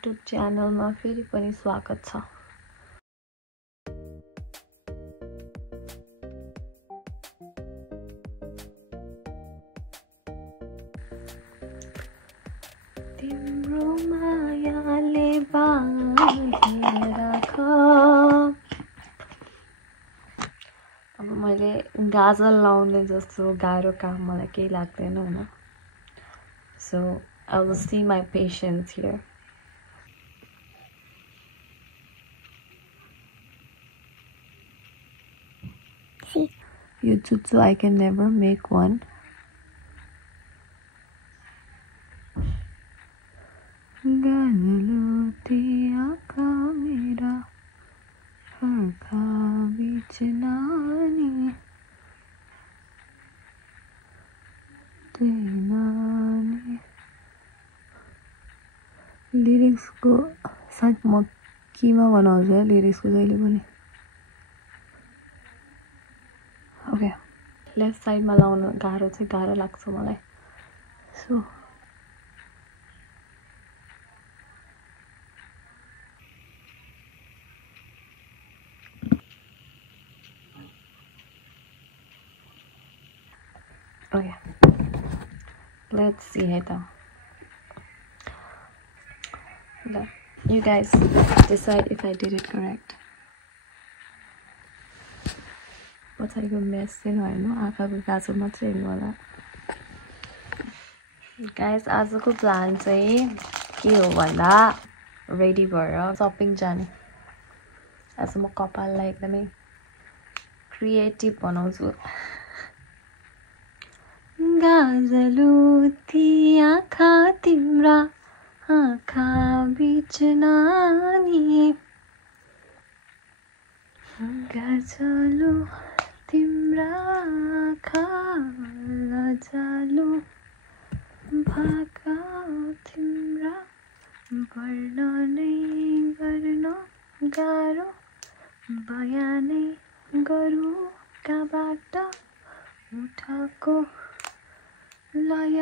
YouTube च्यानलमा फेरि पनि स्वागत छ। तिम्रो मायाले बाँधेर राख। अब मैले गाजल लाउने जस्तो गाह्रो काम मलाई केही लाग्दैन हैन। So I will see my patience here. See. Jutsu, I can never make one. Galuti akamera harka vichnani tenani. Lyrics को सायद म कीमा बनाउँछु है लिरिक्स को जहिले पनि। ओके लेफ्ट साइडमा लाउन गाह्रो लाग्छ मलाई। सो ओके लेट्स सी है त। You guys decide if I did it correct. पछाडिको मेस चाहिँ नहेर्नु, आँखाको गाजर मात्रै हेर्नु होला। गाइस आजको प्लान चाहिँ के हो भन्दा रेडी भएर सपिङ जाने। आज म कपाललाई एकदमै क्रिएटिभ बनाउँछु। गाजलुती आँखा तिम्रा आँखा बीच नानी गाजलु तिम्रा आँखा लजालु भाका तिम्रा वर्णनै गर्न गाह्रो बयानै गरौँ कहाँबाट उठाको लय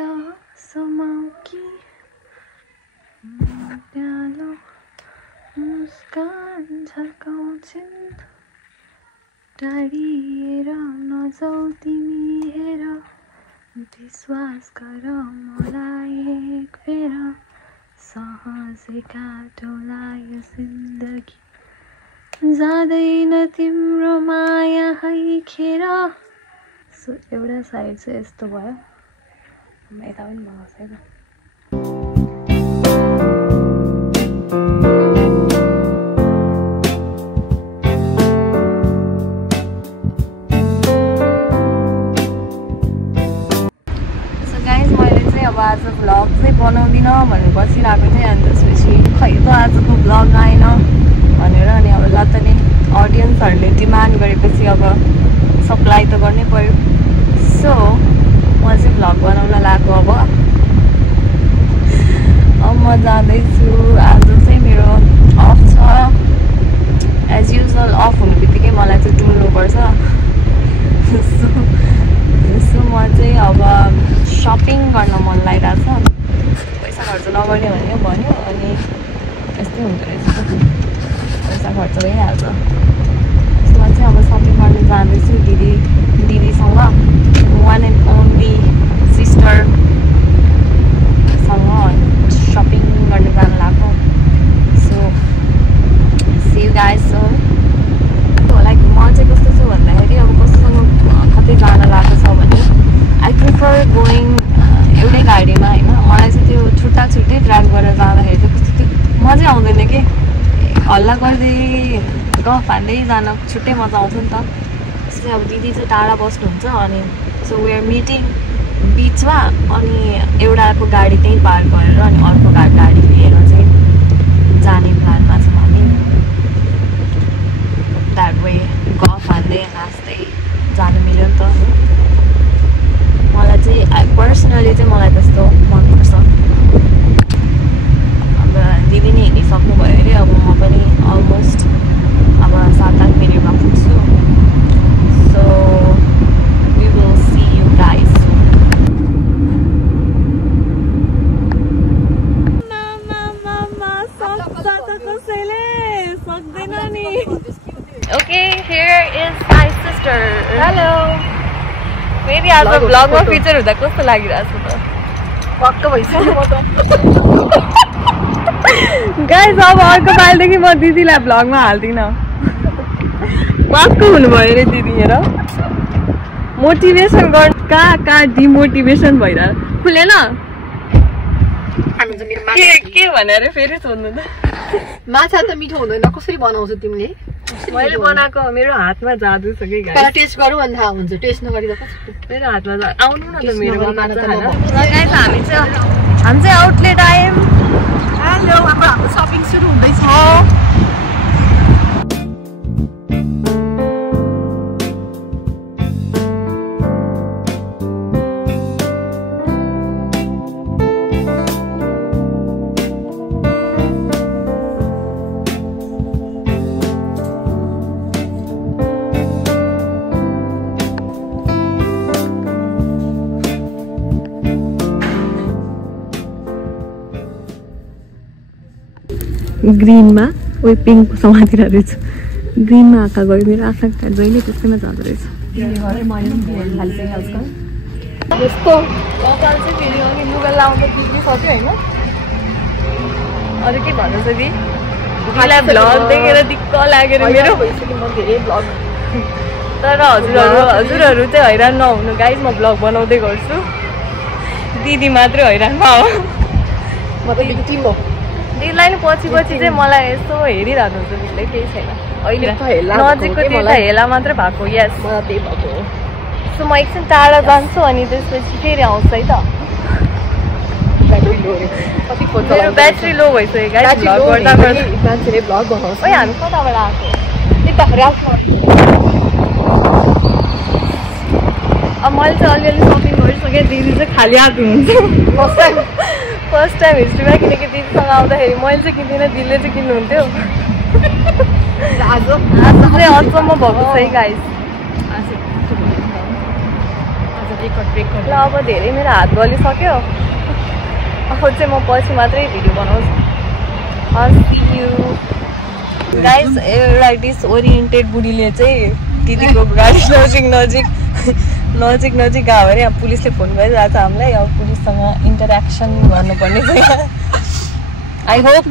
समाउ कि प्यालो मुस्कान झल्काउँछिन् टाढिएर नजाऊ तिमी हेर विश्वास गर मलाई एक फेर सहजै काटौँला जिन्दगी जाँदैन तिम्रो माया है खेर। सो एउटा साइड चाहिँ यस्तो भयो। म यता पनि बनाउँछु है त। आज भ्लग चाहिँ बनाउँदिनँ भनेर बसिरहेको थिएँ अनि त्यसपछि खै त आजको भ्लग आएन भनेर अनि अब जति अडियन्सहरूले डिमान्ड गरेपछि अब सप्लाई त गर्नै पर्यो। सो म चाहिँ भ्लग बनाउन लाग्यो। अब म जाँदैछु। आज चाहिँ मेरो अफ छ। एज युजल अफ हुनु बित्तिकै मलाई चाहिँ डुल्नुपर्छ। सो म चाहिँ अब सपिङ गर्न मन लागिरहेछ। पैसा खर्च नगर्ने भन्यो अनि यस्तै हुँदो रहेछ। पैसा खर्च भइहाल्छ। सो म चाहिँ अब सपिङ गर्न जाँदैछु दिदीसँग। वान एन्ड ओन्ली सिस्टरसँग सपिङ गर्न जान लाग्यो। So see you guys soon. Like म चाहिँ कस्तो छु भन्दाखेरि अब कस्तोसँग कतै जान लागेको छ भने आई प्रिफर गोइङ एउटै गाडीमा होइन। मलाई चाहिँ त्यो छुट्टै ड्राइभ गरेर जाँदाखेरि चाहिँ कस्तो त्यो मजै आउँदैन कि हल्ला गर्दै गफ हान्दै जान छुट्टै मजा आउँछ नि त। त्यसपछि अब दिदी चाहिँ टाढा बस्नुहुन्छ अनि सो वी आर मिटिङ बिचमा अनि एउटाको गाडी त्यहीँ पार्क गरेर अनि अर्को गाडी लिएर चाहिँ जाने प्लानमा छौँ हामी। द्याट वे गफ हान्दै नाच्दै जानु मिल्यो नि त। मलाई चाहिँ पर्सनली चाहिँ मलाई त्यस्तो मनपर्छ। अब दिदी नै हिँडिसक्नुभयो अरे। अब म पनि अलमोस्ट अब 7-8 मिनटमा पुग्छु। So we will see you guys सुन। मामा shopping here is my sister. Hello. फेरि आज ब्लगमा फिचर हुँदा कस्तो लागिरहेछ त पक्क भइसक्यो म त गाइस अब अर्को पालिदेखि म दिदीलाई ब्लगमा हाल्दिनँ पक्क हुनुभयो रे दिदी हेर मोटिभेसन गर्न कहाँ डिमोटिभेसन भइरहेको खुलेन के भनेर फेरि सोध्नु त माछा त मिठो हुँदैन कसरी बनाउँछौ तिमीले मैले बनाएको मेरो हातमा जादु छ कि गाइस पहिला टेस्ट गरौँ अनि थाहा हुन्छ टेस्ट नगरी त मेरो हातमा आउनु न त मेरो माछा खान गाइस हामी चाहिँ आउटलेट आयौँ हेलो अब हाम्रो शपिङ सुरु हुँदैछ ग्रीनमा ओइ पिङ्कको समातिर रहेछ ग्रीनमा आँखा गयो मेरो आँखा जहिले त्यसैमा जाँदो रहेछ यस्तो कपाल चाहिँ फेरि अघि लुगा लाउँदा बिग्रिसक्यो होइन अरू के भन्नु छ दिदीलाई भ्लग देखेर दिक्क लागेर मेरो तर हजुरहरू चाहिँ हैरान नहुनु गाइस म भ्लग बनाउँदै गर्छु दिदी मात्रै हैरान भयो म त भिक्टिम हो दिदीलाई पछि चाहिँ मलाई यसो हेरिरहनुहुन्छ दिदीले केही छैन अहिले नजिकको त्यो त हेला मात्रै भएको यस मलाई त्यही भएको हो सो म एकछिन टाढा जान्छु अनि त्यसपछि फेरि आउँछ है त मेरो ब्याट्री लो भइसक्यो गाइस भ्लग गर्दा मान्छेले भ्लग बनाउँछ ओइ हामी कताबाट आएको अब मैले चाहिँ अलिअलि सपिङ गरिसकेँ दिदी चाहिँ खाली हात हुनुहुन्छ फर्स्ट टाइम हिस्ट्रीमा किनकि दिदीसँग आउँदाखेरि मैले चाहिँ किन्दिनँ दिदीले चाहिँ किन्नुहुन्थ्यो आज चाहिँ अचम्म भएको छ है गाइस ल अब धेरै मेरो हात गलिसक्यो अब चाहिँ म पछि मात्रै भिडियो बनाउँछु गाइस एउटा डिसओरिएन्टेड बुढीले चाहिँ दिदीको गाडी नजिक गयो भने अब पुलिसले फोन गरिरहेको छ हामीलाई अब पुलिससँग इन्टरेक्सन गर्नुपर्ने छ I hope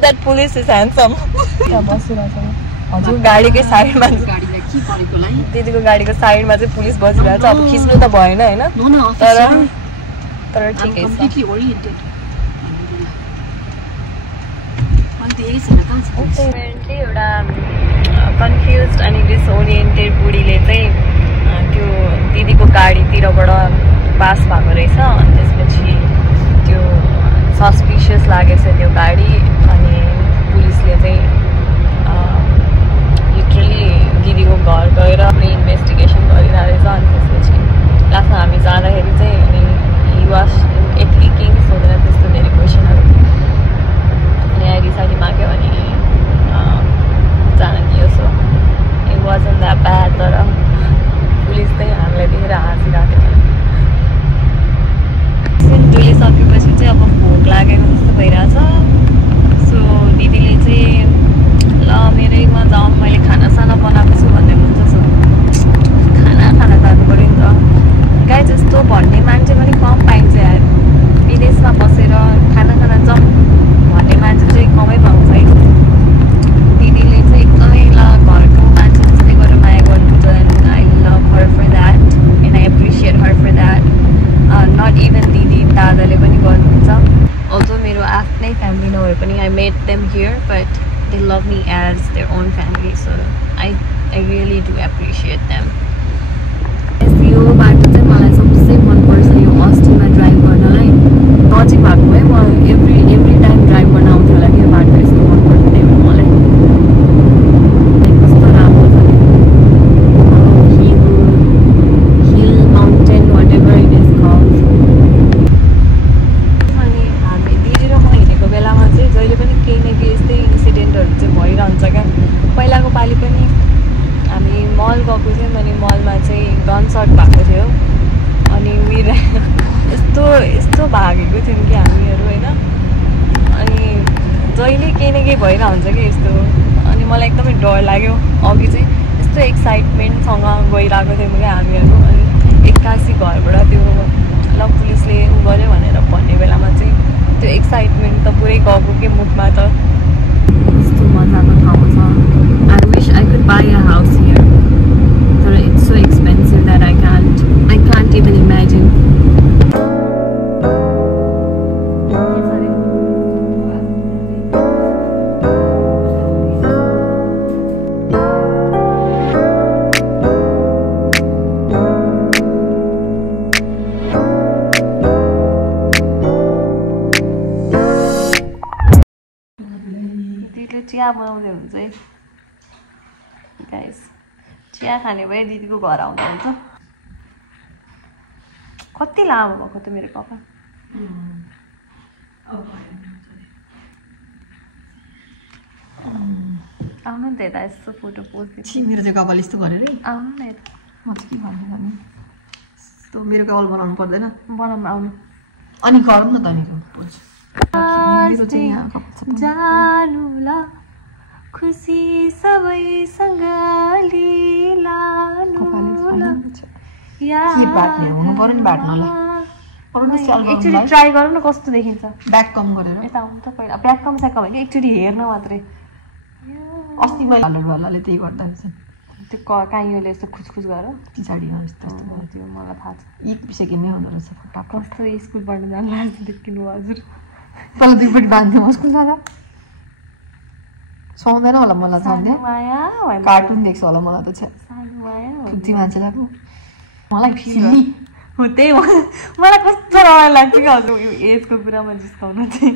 that police is handsome त्यहाँ बसिरहेको छ हजुर गाडीकै साइडमा दिदीको गाडीको साइडमा चाहिँ पुलिस बसिरहेको छ अब खिच्नु त भएन होइन तर ठिकै छ एउटा कन्फ्युज अनि डिसओरिएन्टेड बुढीले चाहिँ त्यो दिदीको गाडीतिरबाट पास भएको रहेछ अनि त्यसपछि त्यो सस्पिसियस लागेछ त्यो गाडी अनि पुलिसले चाहिँ लिटरली दिदीको घर गएर इन्भेस्टिगेसन गरिरहेको रहेछ अनि त्यसपछि लास्टमा हामी जाँदाखेरि चाहिँ हि वाज एक्चुअली केही सोधेर त्यस्तो धेरै क्वेसनहरू अनि आइडी माग्यो अनि जान दियो so it wasn't that bad तर पुलिस चाहिँ हामीलाई देखेर हाँसिरहेको थियो डुलिसकेपछि चाहिँ अब भोक लागेको जस्तो भइरहेछ सो दिदीले चाहिँ ल मेरैमा जाउँ मैले खानासाना बनाएको छु भन्ने हुन्छ सो खाना जानु पऱ्यो नि त गाई जस्तो भन्ने मान्छे पनि कम पाइन्छ यार विदेशमा बसेर खाना जाउँ भन्ने मान्छे चाहिँ कमै पाउँछ है दिदीले चाहिँ एकदमै ल घरको मान्छे जस्तै गरेर माया गर्नुहुन्छ and I love her for that and I appreciate her for that not even दिदी दादाले पनि गर्नुहुन्छ अल्सो मेरो आफ्नै फ्यामिली नभए पनि I made them here but they love me as their own family so I really do appreciate them यो बाटो चाहिँ मलाई सबसे मनपर्छ यो अस्टिनमा ड्राइभ गर्नलाई नजिक भएको भए म एभ्री टाइम ड्राइभ गर्न आउँथ्यो होला कि यो बाटो यस्तो मनपर्छ त्यही भएर मलाई कस्तो राम्रो छ hill mountain whatever it is called अनि हामी दिदी र म हिँडेको बेलामा चाहिँ जहिले पनि केही न केही यस्तै इन्सिडेन्टहरू चाहिँ भइरहन्छ क्या पहिलाको पालि पनि हामी मल गएको थियौँ अनि मलमा चाहिँ गन सट भएको थियो अनि यस्तो भागेको थियौँ कि हामीहरू होइन अनि जहिले केही न केही भइरहन्छ कि यस्तो अनि मलाई एकदमै डर लाग्यो अघि चाहिँ कस्तो एक्साइटमेन्टसँग गइरहेको थियौँ क्या हामीहरू अनि एक्कासी घरबाट त्यो ल पुलिसले उ गर्यो भनेर भन्ने बेलामा चाहिँ त्यो एक्साइटमेन्ट त पुरै गएको के मुखमा त यस्तो मजाको ठाउँ छ I wish I could buy a house here तर it's so expensive that I can't even imagine चिया बनाउँदै हुन्छ है गाइस चिया खाने भए दिदीको घर आउँदा हुन्छ कति लामो भएको त मेरो कपाल आउनु नि त यता यस्तो फोटो पोस्ट मेरो चाहिँ कपाल यस्तो गरेर आउनु न यता म चाहिँ के भन्नु भने यस्तो मेरो कपाल बनाउनु पर्दैन बनाउनु आउनु अनि गरौँ न त नि जानुला खुसी सबैसँग एकचोटि ट्राई गरौँ न कस्तो देखिन्छ ब्याक कम गरेर यता आउनु त पहिला ब्याक कम स्याक कम होइन एकचोटि हेर्न मात्रै अस्ति मैले त्यही गर्दा त्यो काइयोले यस्तो खुसखुस गरेर पछाडि त्यो मलाई थाहा छ 1 सेकेन्ड नै हुँदो रहेछ फटाफट कस्तो स्कुल पढ्न जानु लाग्छ देखिनु हजुर तल दुईपट्टि बाँध्थ्यो म स्कुल जाँदा सुहाउँदैन होला मलाई सन्ध्या कार्टुन देख्छ होला मलाई त छुट्टी मान्छेलाई पो मलाई हो त्यही मलाई कस्तो रमाइलो लाग्छ कि हजुर यो एजको कुरामा जिस्काउन चाहिँ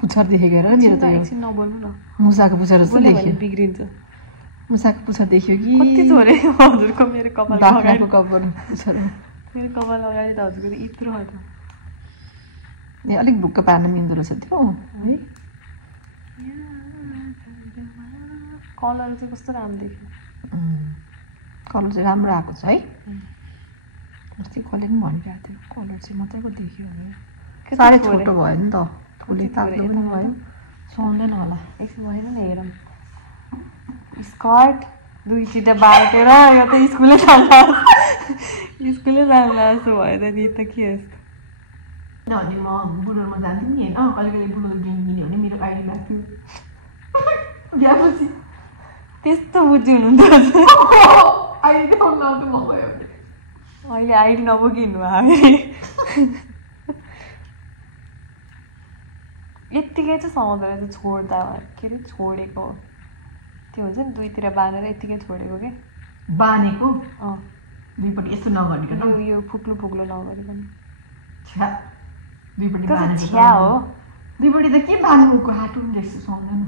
पुच्छर देखेको हेर मेरो त एकछिन नबोल्नु न मुसाको पुच्छर जस्तो देखियो बिग्रिन्छ मुसाको पुच्छर देखियो कि कति छोरे हजुरको मेरो कपाल बाख्राको कपाल पुच्छर मेरो कपाल अगाडि त हजुरको त यत्रो हो त ए अलिक भुक्क पार्न मिल्दो रहेछ त्यो है कलर चाहिँ कस्तो राम्रो देखियो कलर चाहिँ राम्रो आएको छ है अस्ति कसले पनि भनिरहेको थियो कलर चाहिँ मजाको देखियो अरे साह्रै छोटो भयो नि त थोरै तातो पनि भयो सुहाउँदैन होला एकछिन भएन न हेरौँ स्कर्ट दुईचोटि बाटेर यो त स्कुलै जान्ला जस्तो भयो त नि त के यस्तो किनभने म बुडोरमा जान्थेँ नि होइन कहिले कहिले बुडो ड्रिङ्क दिने भने मेरो आइडी लाग्थ्यो बिहापछि त्यस्तो बुझ्नु हुनुहुन्थ्यो अहिले आइडी नबोकिनु भयो यत्तिकै चाहिँ सुहाउँदो रहेछ छोड्दा के अरे छोडेको त्यो हुन्छ नि दुईतिर बाँधेर यत्तिकै छोडेको के बाँधेको दुईपट्टि यस्तो नगरिकन यो फुक्लो फुक्लो नगरिकन दुईपट्टि छ्या हो दुईपट्टि त के बाँध्नुको हाटो पनि देख्छु सुहाउँदैन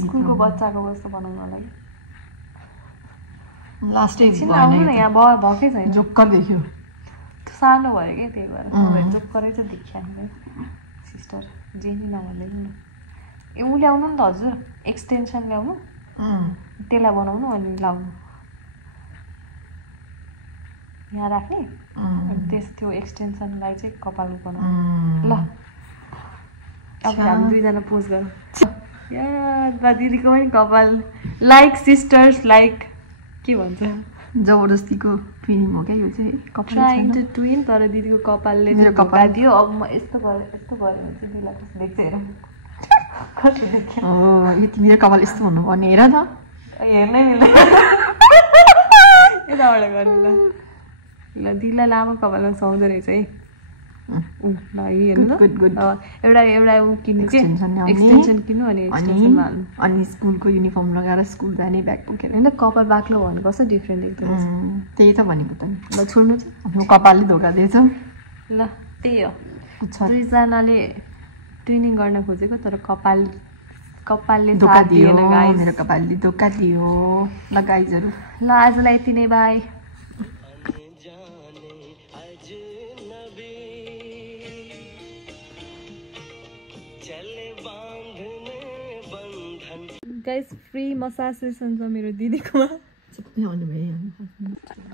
स्कुलको बच्चाको कस्तो बनाउनु लागि लास्टै आउनु न यहाँ भएकै छैन जोक्कर देख्यो सानो भयो क्या त्यही भएर जोक्करै चाहिँ देखिया सिस्टर जे नि नभन्दैन न ए ऊ ल्याउनु नि त हजुर एक्सटेन्सन ल्याउनु त्यसलाई बनाउनु अनि लाउनु यहाँ राख्ने अनि त्यो एक्सटेन्सनलाई चाहिँ कपाल बनाउनु ल अब हामी दुईजना पोज गरौँ या दिदीको पनि कपाल लाइक सिस्टर्स लाइक के भन्छ जबरजस्तीको ट्विनिङ हो क्या यो चाहिँ ट्राइङ टु ट्विन तर दिदीको कपालले मेरो कपाल दियो अब म यस्तो गऱ्यो भने चाहिँ त्यसलाई कस्तो देख्छ हेर कस्तो देख्यो हो यो तिम्रो कपाल यस्तो भन्नुपर्ने हेर न हेर्नै मिल्दैन यताबाट गर्नु ल दिदीलाई लामो कपालमा सुहाउँदो रहेछ है ल हेर्नु त एउटा किन्नु के एक्सटेन्सन किन्नु अनि स्कुलको युनिफर्म लगाएर स्कुल जाने ब्याग बोकेर होइन कपाल बाक्लो भन्नु कस्तो डिफ्रेन्ट देख्दो रहेछ त्यही त भनेको त नि ल छोड्नु चाहिँ आफ्नो कपालले धोका दिएछ ल त्यही हो दुईजनाले ट्रेनिङ गर्न खोजेको तर कपालले धोका दियो मेरो कपालले धोका दियो ल गाइजहरू ल आजलाई यति नै by guys free massage session छ मेरो दिदीकोमा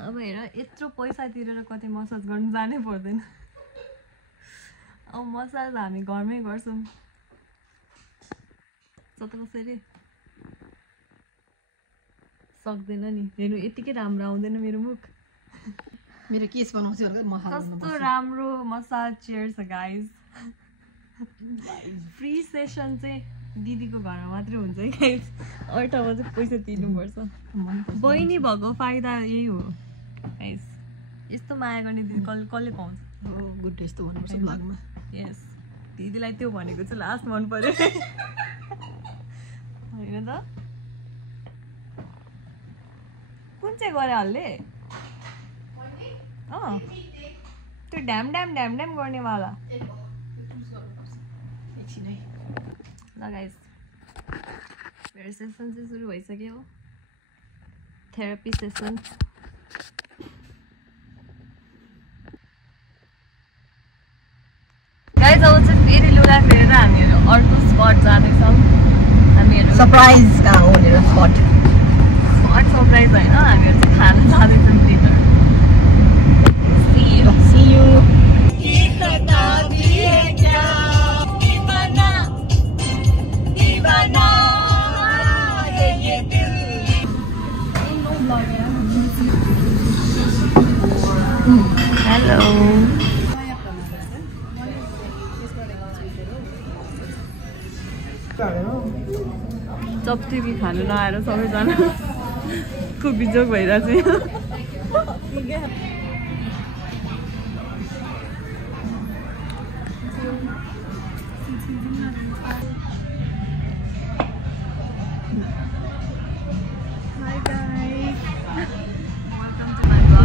अब हेर यत्रो पैसा तिरेर कतै मसाज गर्नु जानै पर्दैन अब मसाज हामी घरमै गर्छौँ कसरी सक्दैन नि हेर्नु यतिकै राम्रो आउँदैन मेरो मुख मेरो केस बनाउँछु कस्तो राम्रो मसाज चेयर छ गाइज फ्री सेसन चाहिँ दिदीको घरमा मात्रै हुन्छ है गाइज अरू ठाउँमा चाहिँ पैसा तिर्नुपर्छ बहिनी भएको फाइदा यही हो गाइज यस्तो माया गर्ने दिदी कसले पाउँछ गुड यस्तो भन्नुपर्छ ब्लगमा यस दिदीलाई त्यो भनेको चाहिँ लास्ट मन पर्यो होइन त कुन चाहिँ गरे हल्ले त्यो ड्याम ड्याम ड्याम ड्याम गर्नेवाला ल गाइस मेरो सेसन चाहिँ सुरु भइसक्यो थेरापी सेसन गाइस अब चाहिँ फेरि लुगा फेरेर हामीहरू अर्को स्पट जाँदैछौँ हामीहरू सरप्राइज कहाँ हो मेरो स्पट सरप्राइज होइन हामीहरू चाहिँ खाना जाँदैछौँ डिनर See you. Hello. चपचुकी खानु नआएर सबैजनाको बिजोग भइरहेको छ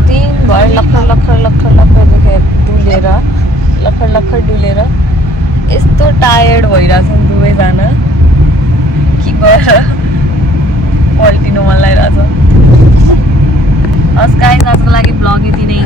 दिनभर लखर डुलेर यस्तो टायर्ड भइरहेछन् दुवैजना के गरेर पल्टिनु मन लागिरहेछ हस् गाइस आजको लागि भ्लग यति नै